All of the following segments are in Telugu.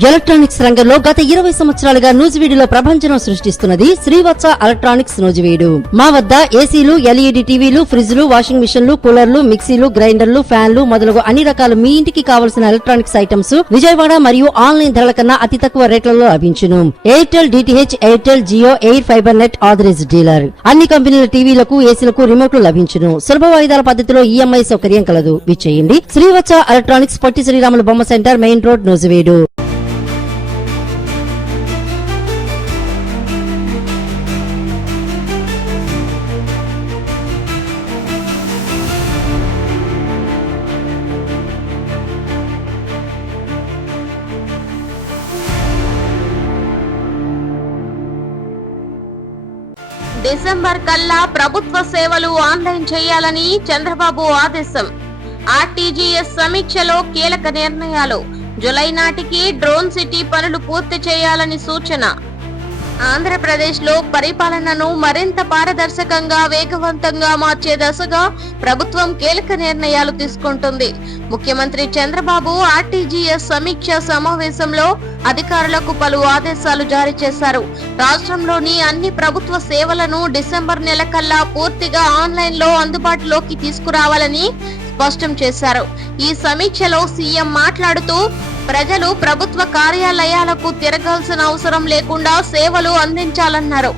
ఎలక్ట్రానిక్స్ రంగంలో గత 20 సంవత్సరాలుగా నూజివీడులో ప్రభంజనం సృష్టిస్తున్నది శ్రీవత్స ఎలక్ట్రానిక్స్ నూజివీడు. మా వద్ద ఏసీలు, ఎల్ఈడి టీవీలు, ఫ్రిడ్జ్లు, వాషింగ్ మిషన్లు, కూలర్లు, మిక్సీలు, గ్రైండర్లు, ఫ్యాన్లు మొదలగు అన్ని రకాల మీ ఇంటికి కావలసిన ఎలక్ట్రానిక్స్ ఐటమ్స్ విజయవాడ మరియు ఆన్లైన్ ధరల కన్నా అతి తక్కువ రేట్లలో లభించును. Airtel, DTH, Airtel, Jio, air fiber net authorised dealer. అన్ని కంపెనీల టీవీలకు, ఏసీలకు రిమోట్లు లభించును. సులభ వాయిదాల పద్ధతిలో ఈఎంఐ సౌకర్యం కలదు. విచ్చేయండి శ్రీవత్స ఎలక్ట్రానిక్స్, పొట్టి శ్రీరాములు బొమ్మ centre, main road, Nuzvid. December కల్లా ప్రభుత్వ సేవలు ఆన్లైన్ చేయాలని చంద్రబాబు ఆదేశం. ఆర్టీజీఎస్ సమీక్షలో కీలక నిర్ణయాలు. జూలై నాటికి డ్రోన్ సిటీ పనులు పూర్తి చేయాలని సూచన. ఆంధ్రప్రదేశ్ లో పరిపాలనను మరింత పారదర్శకంగా, వేగవంతంగా మార్చే దశగా ప్రభుత్వం కీలక నిర్ణయాలు తీసుకుంటుంది. ముఖ్యమంత్రి చంద్రబాబు ఆర్టీజీఎస్ సమీక్ష సమావేశంలో అధికారులకు పలు ఆదేశాలు జారీ చేశారు. రాష్ట్రంలోని అన్ని ప్రభుత్వ సేవలను డిసెంబర్ నెల కల్లా పూర్తిగా ఆన్లైన్ లో అందుబాటులోకి తీసుకురావాలని స్పష్టం చేశారు. ఈ సమీక్షలో సీఎం మాట్లాడుతూ ప్రజలు ప్రభుత్వ కార్యాలయాలకు తిరగాల్సిన అవసరం లేకుండా సేవలు అందించాలన్నారు.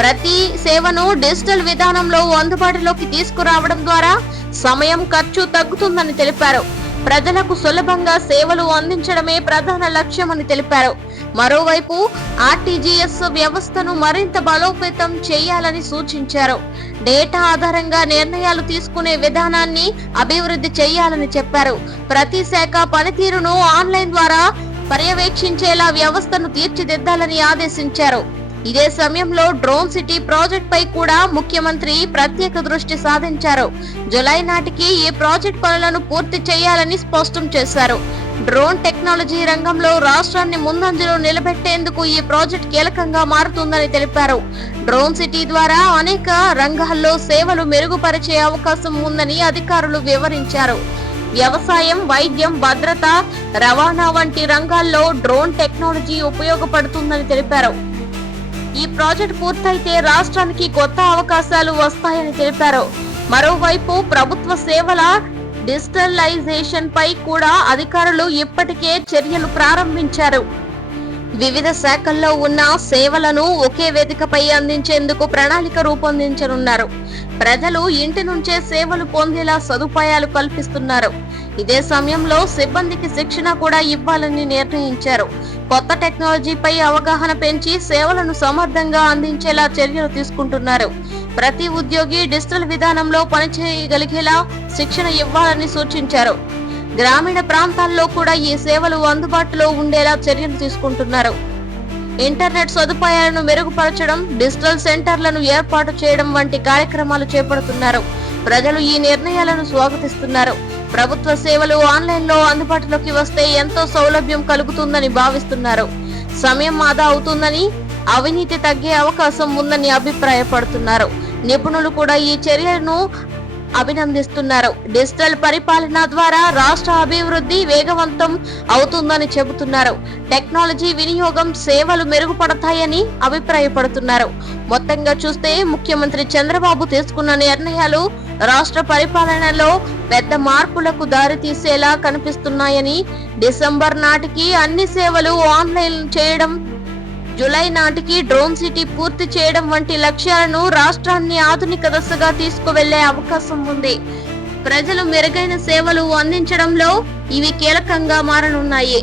ప్రతి సేవను డిజిటల్ విధానంలో అందుబాటులోకి తీసుకురావడం ద్వారా సమయం, ఖర్చు తగ్గుతుందని తెలిపారు. ప్రజలకు సులభంగా సేవలు అందించడమే ప్రధాన లక్ష్యమని తెలిపారు. మరోవైపు ఆర్టీజీఎస్ వ్యవస్థను మరింత బలోపేతం చేయాలని సూచించారు. డేటా ఆధారంగా నిర్ణయాలు తీసుకునే విధానాన్ని అభివృద్ధి చేయాలని చెప్పారు. ప్రతి శాఖ పనితీరును ఆన్లైన్ ద్వారా పర్యవేక్షించేలా వ్యవస్థను తీర్చిదిద్దాలని ఆదేశించారు. ఇదే సమయంలో డ్రోన్ సిటీ ప్రాజెక్ట్ పై కూడా ముఖ్యమంత్రి ప్రత్యేక దృష్టి సాధించారు. జూలై నాటికి ఈ ప్రాజెక్ట్ పనులను పూర్తి చేయాలని స్పష్టం చేశారు. డ్రోన్ టెక్నాలజీ రంగంలో రాష్ట్రాన్ని ముందంజలో నిలబెట్టేందుకు ఈ ప్రాజెక్ట్ కీలకంగా మారుతుందని తెలిపారు. డ్రోన్ సిటీ ద్వారా అనేక రంగాల్లో సేవలు మెరుగుపరిచే అవకాశం ఉందని అధికారులు వివరించారు. వ్యవసాయం, వైద్యం, భద్రత, రవాణా వంటి రంగాల్లో డ్రోన్ టెక్నాలజీ ఉపయోగపడుతుందని తెలిపారు. ఈ ప్రాజెక్ట్ పూర్తయితే రాష్ట్రానికి కొత్త అవకాశాలు వస్తాయని తెలిపారు. మరోవైపు ప్రభుత్వ సేవల డిజిటలైజేషన్ పై కూడా అధికారులు ఇప్పటికే చర్యలు ప్రారంభించారు. వివిధ శాఖల్లో ఉన్న సేవలను ఒకే వేదికపై అందించేందుకు ప్రణాళిక రూపొందించనున్నారు. ప్రజలు ఇంటి నుంచే సేవలు పొందేలా సదుపాయాలు కల్పిస్తున్నారు. ఇదే సమయంలో సిబ్బందికి శిక్షణ కూడా ఇవ్వాలని నిర్ణయించారు. కొత్త టెక్నాలజీపై అవగాహన పెంచి సేవలను సమర్థంగా అందించేలా చర్యలు తీసుకుంటున్నారు. ప్రతి ఉద్యోగి డిజిటల్ విధానంలో పనిచేయగలిగేలా శిక్షణ ఇవ్వాలని సూచించారు. గ్రామీణ ప్రాంతాల్లో కూడా ఈ సేవలు అందుబాటులో ఉండేలా చర్యలు తీసుకుంటున్నారు. ఇంటర్నెట్ సదుపాయాలను మెరుగుపరచడం, డిజిటల్ సెంటర్లను ఏర్పాటు చేయడం వంటి కార్యక్రమాలు చేపడుతున్నారు. ప్రజలు ఈ నిర్ణయాలను స్వాగతిస్తున్నారు. ప్రభుత్వ సేవలు ఆన్లైన్ లో అందుబాటులోకి వస్తే ఎంతో సౌలభ్యం కలుగుతుందని భావిస్తున్నారు. సమయం ఆదా అవుతుందని, అవినీతి తగ్గే అవకాశం ఉందని అభిప్రాయపడుతున్నారు. నిపుణులు కూడా ఈ చర్యలను అభినందిస్తున్నారు. డిజిటల్ పరిపాలన ద్వారా రాష్ట్ర అభివృద్ధి వేగవంతం అవుతుందని చెబుతున్నారు. టెక్నాలజీ వినియోగం, సేవలు మెరుగుపడతాయని అభిప్రాయపడుతున్నారు. మొత్తంగా చూస్తే ముఖ్యమంత్రి చంద్రబాబు తీసుకున్న నిర్ణయాలు రాష్ట్ర పరిపాలనలో పెద్ద మార్పులకు దారితీసేలా కనిపిస్తున్నాయని, డిసెంబర్ నాటికి అన్ని సేవలు ఆన్లైన్ చేయడం, జూలై నాటికి డ్రోన్ సిటీ పూర్తి చేయడం వంటి లక్ష్యాలను రాష్ట్రాన్ని ఆధునిక దశగా తీసుకువెళ్లే అవకాశం ఉంది. ప్రజలు మెరుగైన సేవలు అందించడంలో ఇవి కీలకంగా మారనున్నాయి.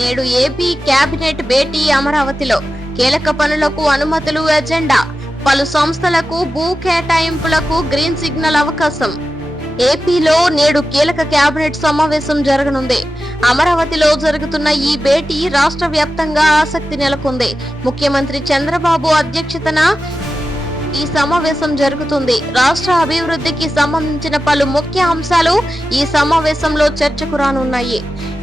నేడు ఏపీ కేబినెట్ భేటీ అమరావతిలో కీలక పనులకు అనుమతులు ఎజెండా, పలు సంస్థలకు భూ కేటాయింపులకు గ్రీన్ సిగ్నల్ అవకాశం. ఏపీలో నేడు కీలక కేబినెట్ సమావేశం జరగనుంది. అమరావతిలో జరుగుతున్న ఈ భేటీ రాష్ట్ర వ్యాప్తంగా ఆసక్తి నెలకొంది. ముఖ్యమంత్రి చంద్రబాబు అధ్యక్షతన ఈ సమావేశం జరుగుతుంది. రాష్ట్ర అభివృద్ధికి సంబంధించిన పలు ముఖ్య అంశాలు ఈ సమావేశంలో చర్చకు రానున్నాయి.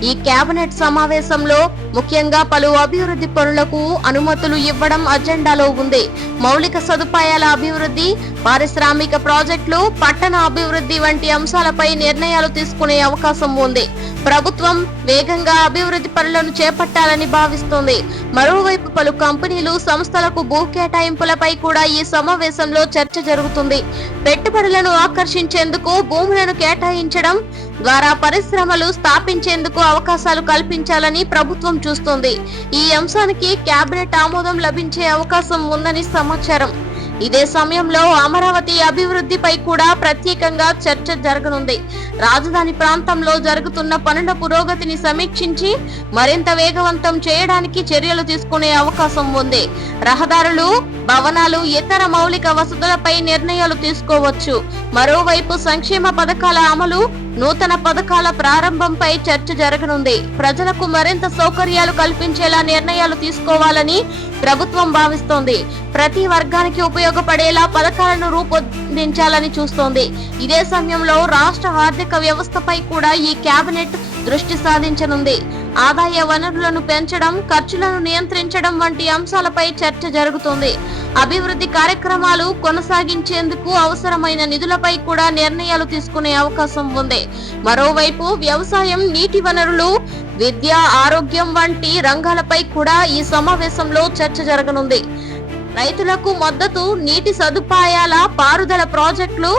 ఈ కేబినెట్ సమావేశంలో ముఖ్యంగా పలు అభివృద్ధి పనులకు అనుమతులు ఇవ్వడం అజెండాలో ఉంది. మౌలిక సదుపాయాల అభివృద్ధి, పారిశ్రామిక ప్రాజెక్టులు, పట్టణ అభివృద్ధి వంటి అంశాలపై నిర్ణయాలు తీసుకునే అవకాశం ఉంది. ప్రభుత్వం వేగంగా అభివృద్ధి పనులను చేపట్టాలని భావిస్తోంది. మరోవైపు పలు కంపెనీలు, సంస్థలకు భూ కేటాయింపులపై కూడా ఈ సమావేశంలో చర్చ జరుగుతుంది. పెట్టుబడులను ఆకర్షించేందుకు భూములను కేటాయించడం ద్వారా పరిశ్రమలు స్థాపించేందుకు అవకాశాలు కల్పించాలని ప్రభుత్వం చూస్తోంది. ఈ అంశానికి కేబినెట్ ఆమోదం లభించే అవకాశం ఉందని సమాచారం. ఇదే సమయంలో అమరావతి అభివృద్ధిపై కూడా ప్రత్యేకంగా చర్చ జరగనుంది. రాజధాని ప్రాంతంలో జరుగుతున్న పనుల పురోగతిని సమీక్షించి మరింత వేగవంతం చేయడానికి చర్యలు తీసుకునే అవకాశం ఉంది. రహదారులు, భవనాలు, ఇతర మౌలిక వసతులపై నిర్ణయాలు తీసుకోవచ్చు. మరోవైపు సంక్షేమ పథకాల అమలు, నూతన పథకాల ప్రారంభంపై చర్చ జరగనుంది. ప్రజలకు మరింత సౌకర్యాలు కల్పించేలా నిర్ణయాలు తీసుకోవాలని ప్రభుత్వం భావిస్తోంది. ప్రతి వర్గానికి ఉపయోగపడేలా పథకాలను రూపొందించాలని చూస్తోంది. ఇదే సమయంలో రాష్ట్ర ఆర్థిక వ్యవస్థపై కూడా ఈ కేబినెట్ దృష్టి సాధించనుంది. ఆదాయ వనరులను పెంచడం, ఖర్చులను నియంత్రించడం వంటి అంశాలపై చర్చ జరుగుతుంది. అభివృద్ధి కార్యక్రమాలు కొనసాగించేందుకు అవసరమైన నిధులపై కూడా నిర్ణయాలు తీసుకునే అవకాశం ఉంది. మరోవైపు వ్యవసాయం, నీటి వనరులు, విద్య, ఆరోగ్యం వంటి రంగాలపై కూడా ఈ సమావేశంలో చర్చ జరగనుంది. రైతులకు మద్దతు, నీటి సదుపాయాల, పారుదల ప్రాజెక్టులు,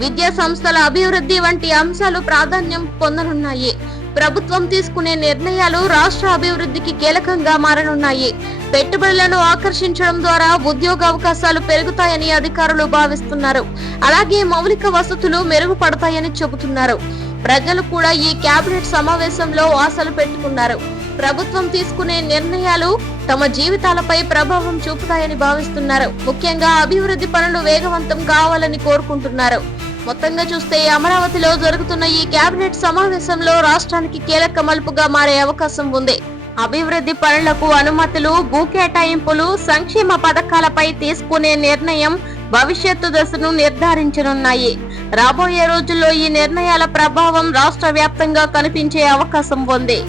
విద్యా సంస్థల అభివృద్ధి వంటి అంశాలు ప్రాధాన్యం పొందనున్నాయి. ప్రభుత్వం తీసుకునే నిర్ణయాలు రాష్ట్ర అభివృద్ధికి కీలకంగా మారనున్నాయి. పెట్టుబడులను ఆకర్షించడం ద్వారా ఉద్యోగ అవకాశాలు పెరుగుతాయని అధికారులు భావిస్తున్నారు. అలాగే మౌలిక వసతులు మెరుగుపడతాయని చెబుతున్నారు. ప్రజలు కూడా ఈ కేబినెట్ సమావేశంలో ఆశలు పెట్టుకున్నారు. ప్రభుత్వం తీసుకునే నిర్ణయాలు తమ జీవితాలపై ప్రభావం చూపుతాయని భావిస్తున్నారు. ముఖ్యంగా అభివృద్ధి పనులు వేగవంతం కావాలని కోరుకుంటున్నారు. మొత్తంగా చూస్తే అమరావతిలో జరుగుతున్న ఈ కేబినెట్ సమావేశంలో రాష్ట్రానికి కీలక మలుపుగా మారే అవకాశం ఉంది. అభివృద్ధి పనులకు అనుమతులు, భూ కేటాయింపులు, సంక్షేమ పథకాలపై తీసుకునే నిర్ణయం భవిష్యత్తు దశను నిర్ధారించనున్నాయి. రాబోయే రోజుల్లో ఈ నిర్ణయాల ప్రభావం రాష్ట్ర వ్యాప్తంగా కనిపించే అవకాశం ఉంది.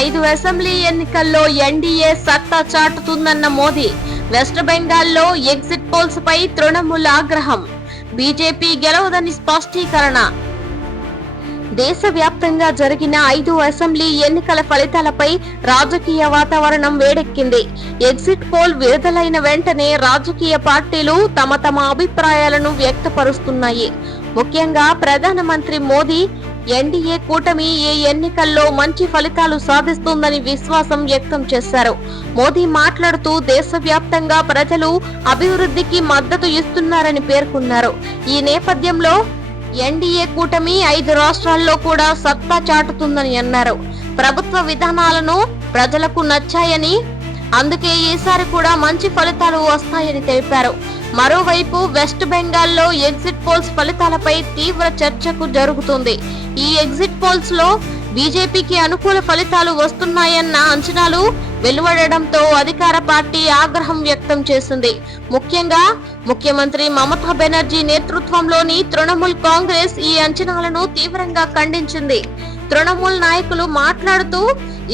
5 అసెంబ్లీ ఎన్నికల్లో ఎన్డీఏ సత్తా చాటుతుందన్న మోదీ. వెస్ట్ బెంగాల్లో ఎగ్జిట్ పోల్స్ పై తృణమూల్ ఆగ్రహం. బీజేపీ గెలవదని స్పష్టీకరణ. దేశవ్యాప్తంగా జరిగిన 5 అసెంబ్లీ ఎన్నికల ఫలితాలపై రాజకీయ వాతావరణం వేడెక్కింది. ఎగ్జిట్ పోల్ విడుదలైన వెంటనే రాజకీయ పార్టీలు తమ అభిప్రాయాలను వ్యక్తపరుస్తున్నాయి. ముఖ్యంగా ప్రధానమంత్రి మోదీ ఎన్డీఏ కూటమి ఈ ఎన్నికల్లో మంచి ఫలితాలు సాధిస్తుందని విశ్వాసం వ్యక్తం చేశారు. మోదీ మాట్లాడుతూ దేశవ్యాప్తంగా ప్రజలు అభివృద్ధికి మద్దతు ఇస్తున్నారని పేర్కొన్నారు. ఈ నేపథ్యంలో ఎన్డీఏ కూటమి 5 రాష్ట్రాల్లో కూడా సత్తా చాటుతుందని అన్నారు. ప్రభుత్వ విధానాలను ప్రజలకు నచ్చాయని, అందుకే ఈసారి కూడా మంచి ఫలితాలు వస్తాయని తెలిపారు. మరోవైపు వెస్ట్ బెంగాల్లో ఎగ్జిట్ పోల్స్ ఫలితాలపై తీవ్ర చర్చకు జరుగుతుంది. ఈ ఎగ్జిట్ పోల్స్ లో బీజేపీకి అనుకూల ఫలితాలు వస్తున్నాయన్న అంచనాలు వెలువడడంతో అధికార పార్టీ ఆగ్రహం వ్యక్తం చేసింది. ముఖ్యంగా ముఖ్యమంత్రి మమతా బెనర్జీ నేతృత్వంలోని తృణమూల్ కాంగ్రెస్ ఈ అంచనాలను తీవ్రంగా ఖండించింది. తృణమూల్ నాయకులు మాట్లాడుతూ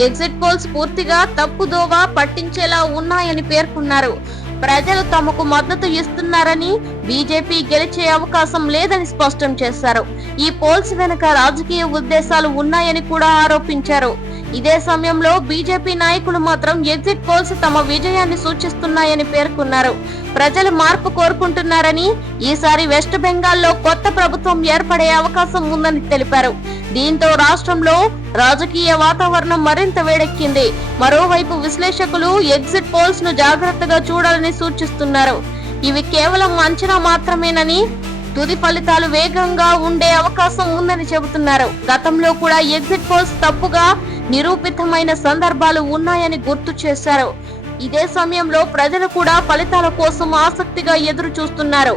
ఎగ్జిట్ పోల్స్ పూర్తిగా తప్పుదోవ పట్టించేలా ఉన్నాయని పేర్కొన్నారు. ప్రజలు తమకు మద్దతు ఇస్తున్నారని, బీజేపీ గెలిచే అవకాశం లేదని స్పష్టం చేశారు. ఈ పోల్స్ వెనుక రాజకీయ ఉద్దేశాలు ఉన్నాయని కూడా ఆరోపించారు. ఇదే సమయంలో బీజేపీ నాయకులు మాత్రం ఎగ్జిట్ పోల్స్ తమ విజయాన్ని సూచిస్తున్నాయని పేర్కొన్నారు. ప్రజలు మార్పు కోరుకుంటున్నారని, ఈసారి వెస్ట్ బెంగాల్లో కొత్త ప్రభుత్వం ఏర్పడే అవకాశం ఉందని తెలిపారు. దీంతో రాష్ట్రంలో రాజకీయ వాతావరణం మరింత వేడెక్కింది. మరోవైపు విశ్లేషకులు ఎగ్జిట్ పోల్స్ ను జాగ్రత్తగా చూడాలని సూచిస్తున్నారు. ఇవి కేవలం అంచనా మాత్రమేనని, తుది ఫలితాలు వేగంగా ఉండే అవకాశం ఉందని చెబుతున్నారు. గతంలో కూడా ఎగ్జిట్ పోల్స్ తప్పుగా నిరూపితమైన సందర్భాలు ఉన్నాయని గుర్తు చేశారు. ఇదే సమయంలో ప్రజలు కూడా ఫలితాల కోసం ఆసక్తిగా ఎదురు చూస్తున్నారు.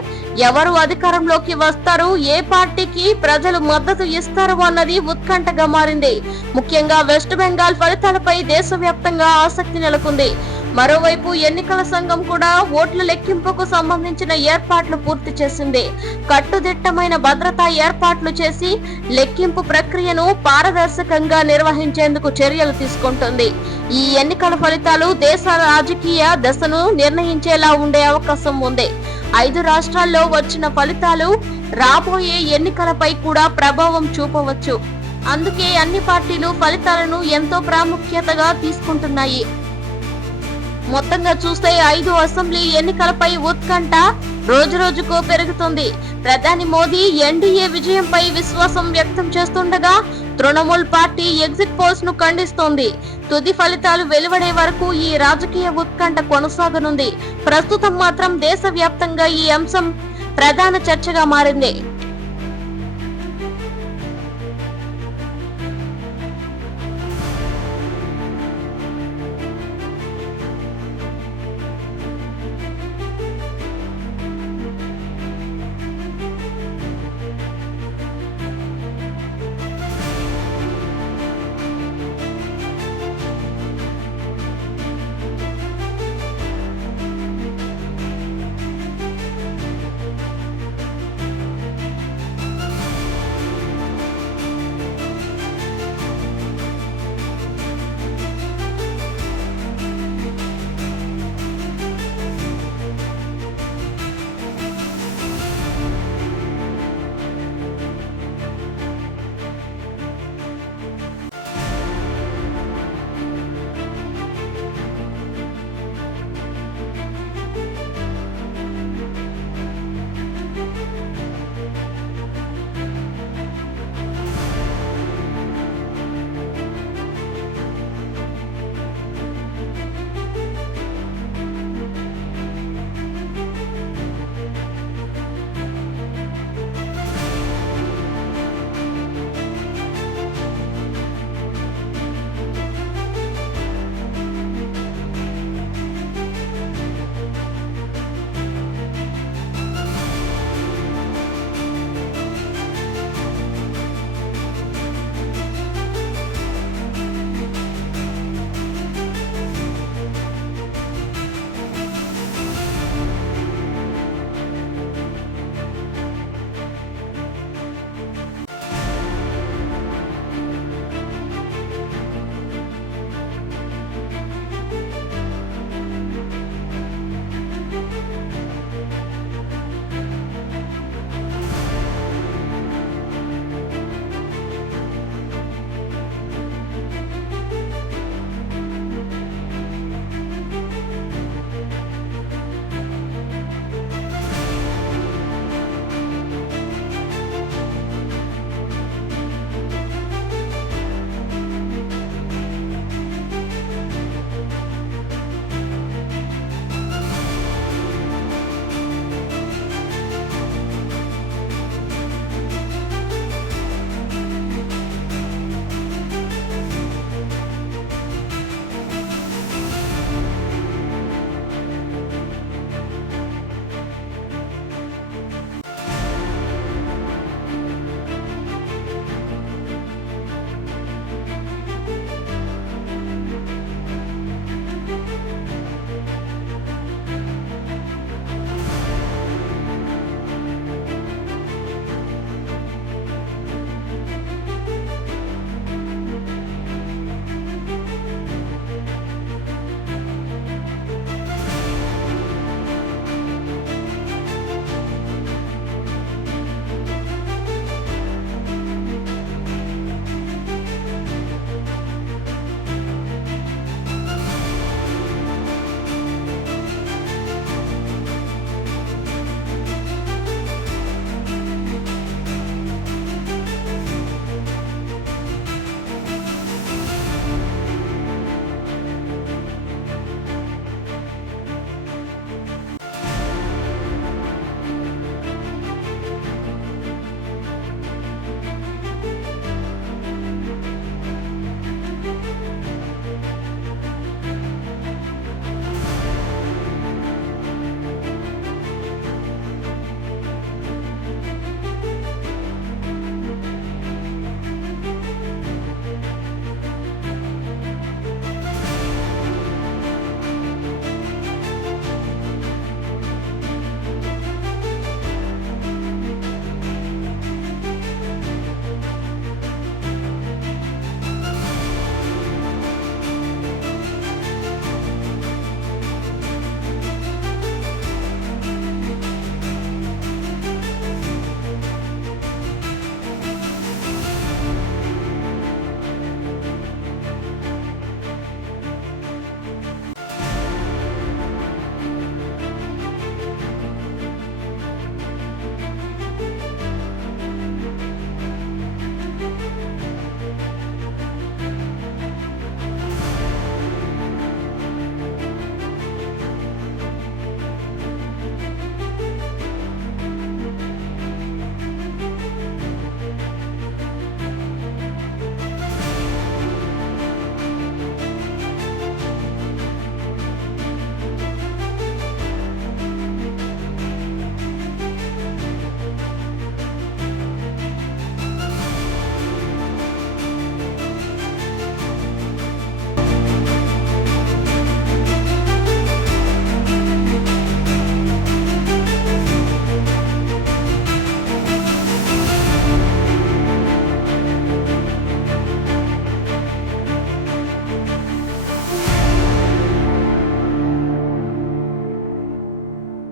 ఎవరు అధికారంలోకి వస్తారు, ఏ పార్టీకి ప్రజలు మద్దతు ఇస్తారు అన్నది ఉత్కంఠగా మారింది. ముఖ్యంగా వెస్ట్ బెంగాల్ ఫలితాలపై దేశవ్యాప్తంగా ఆసక్తి నెలకొంది. మరోవైపు ఎన్నికల సంఘం కూడా ఓట్ల లెక్కింపుకు సంబంధించిన ఏర్పాట్లు పూర్తి చేసింది. కట్టుదిట్టమైన భద్రతా ఏర్పాట్లు చేసి లెక్కింపు ప్రక్రియను పారదర్శకంగా నిర్వహించేందుకు చర్యలు తీసుకుంటుంది. ఈ ఎన్నికల ఫలితాలు దేశ రాజకీయ దశను నిర్ణయించేలా ఉండే అవకాశం ఉంది. 5 రాష్ట్రాల్లో వచ్చిన ఫలితాలు రాబోయే ఎన్నికలపై కూడా ప్రభావం చూపవచ్చు. అందుకే అన్ని పార్టీలు ఫలితాలను ఎంతో ప్రాముఖ్యతగా తీసుకుంటున్నాయి. మొత్తంగా చూస్తే 5 అసెంబ్లీ ఎన్నికలపై ఉత్కంఠ రోజురోజుకు పెరుగుతుంది. ప్రధాని మోదీ ఎన్డీఏ విజయంపై విశ్వాసం వ్యక్తం చేస్తుండగా తృణమూల్ పార్టీ ఎగ్జిట్ పోల్స్ ను ఖండిస్తోంది. తుది ఫలితాలు వెలువడే వరకు ఈ రాజకీయ ఉత్కంఠ కొనసాగనుంది. ప్రస్తుతం మాత్రం దేశవ్యాప్తంగా ఈ అంశం ప్రధాన చర్చగా మారింది.